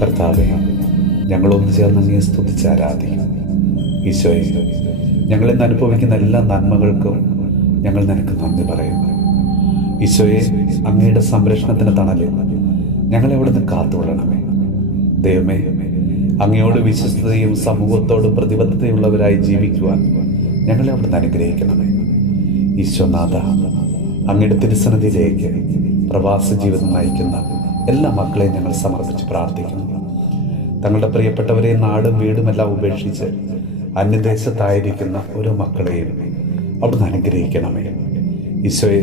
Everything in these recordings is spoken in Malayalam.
കർത്താവെ, ഞങ്ങളൊന്നു ചേർന്ന് അങ്ങയെ സ്തുതിച്ച് ആരാധിക്കും. ഈശോയെ, ഞങ്ങൾ ഇന്ന് അനുഭവിക്കുന്ന എല്ലാ നന്മകൾക്കും ഞങ്ങൾ നിനക്ക് നന്ദി പറയുന്നു. ഈശോയെ, അങ്ങയുടെ സംരക്ഷണത്തിന് തണലിൽ ഞങ്ങളെ അവിടുന്ന് കാത്തുകൊള്ളണമേ. ദൈവമേ, അങ്ങയോട് വിശ്വസ്തതയും സമൂഹത്തോട് പ്രതിബദ്ധതയുള്ളവരായി ജീവിക്കുവാൻ ഞങ്ങളെ അവിടുന്ന് അനുഗ്രഹിക്കണമേ. ഈശോനാഥ, അങ്ങയുടെ തിരുസന്നിധിയിലേക്ക് പ്രവാസ ജീവിതം നയിക്കുന്ന എല്ലാ മക്കളെയും ഞങ്ങൾ സമർപ്പിച്ച് പ്രാർത്ഥിക്കുന്നു. തങ്ങളുടെ പ്രിയപ്പെട്ടവരെ നാടും വീടുമെല്ലാം ഉപേക്ഷിച്ച് അന്യദേശത്തായിരിക്കുന്ന ഓരോ മക്കളെയും അവിടുന്ന് അനുഗ്രഹിക്കണമേ. ഈശോയെ,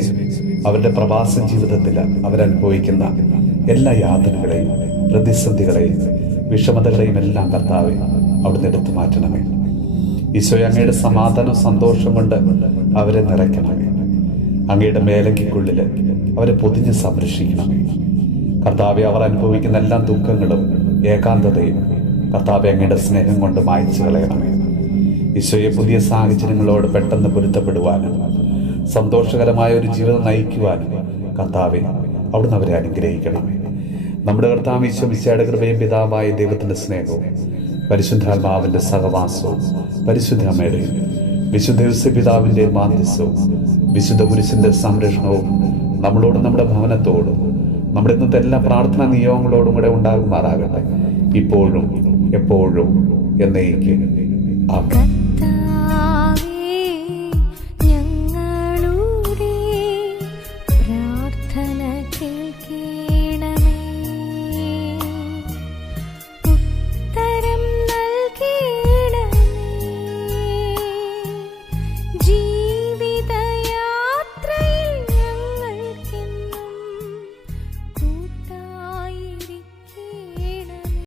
അവരുടെ പ്രവാസ ജീവിതത്തിൽ അവരനുഭവിക്കുന്ന എല്ലാ യാതനകളെയും പ്രതിസന്ധികളെയും വിഷമതകളെയും എല്ലാം കർത്താവെ അവിടുന്ന് എടുത്തു മാറ്റണമേ. ഈശോയെ, അങ്ങയുടെ സമാധാനം സന്തോഷം കൊണ്ട് അവരെ നിറയ്ക്കണമേ. അങ്ങയുടെ മേലങ്കിക്കുള്ളിൽ അവരെ പൊതിഞ്ഞ് സംരക്ഷിക്കണമേ. കർത്താവെ, അവർ അനുഭവിക്കുന്ന എല്ലാ ദുഃഖങ്ങളും ഏകാന്തതയും കർത്താവെ അങ്ങയുടെ സ്നേഹം കൊണ്ട് മായ്ച്ചു കളയണമേ. ഈശോയെ, പുതിയ സാഹചര്യങ്ങളോട് പെട്ടെന്ന് പൊരുത്തപ്പെടുവാനും സന്തോഷകരമായ ഒരു ജീവിതം നയിക്കുവാനും കർത്താവെ അവിടുന്ന് അവരെ അനുഗ്രഹിക്കണമേ. നമ്മുടെ കർത്താവ് ഈശോ മിശിഹായുടെ കൃപയും പിതാവായ ദൈവത്തിൻ്റെ സ്നേഹവും പരിശുദ്ധാത്മാവിൻ്റെ സഹവാസവും പരിശുദ്ധ അമ്മയുടെയും വിശുദ്ധ യോസേപ്പ് പിതാവിൻ്റെ മാധ്യസ്ഥവും വിശുദ്ധ കുരിശിൻ്റെ സംരക്ഷണവും നമ്മളോടും നമ്മുടെ ഭവനത്തോടും നമ്മുടെ ഇന്നത്തെ എല്ലാ പ്രാർത്ഥനാ നിയോഗങ്ങളോടും കൂടെ ഉണ്ടാകുമാറാകട്ടെ, ഇപ്പോഴും എപ്പോഴും എന്നേക്കും. ആമേൻ.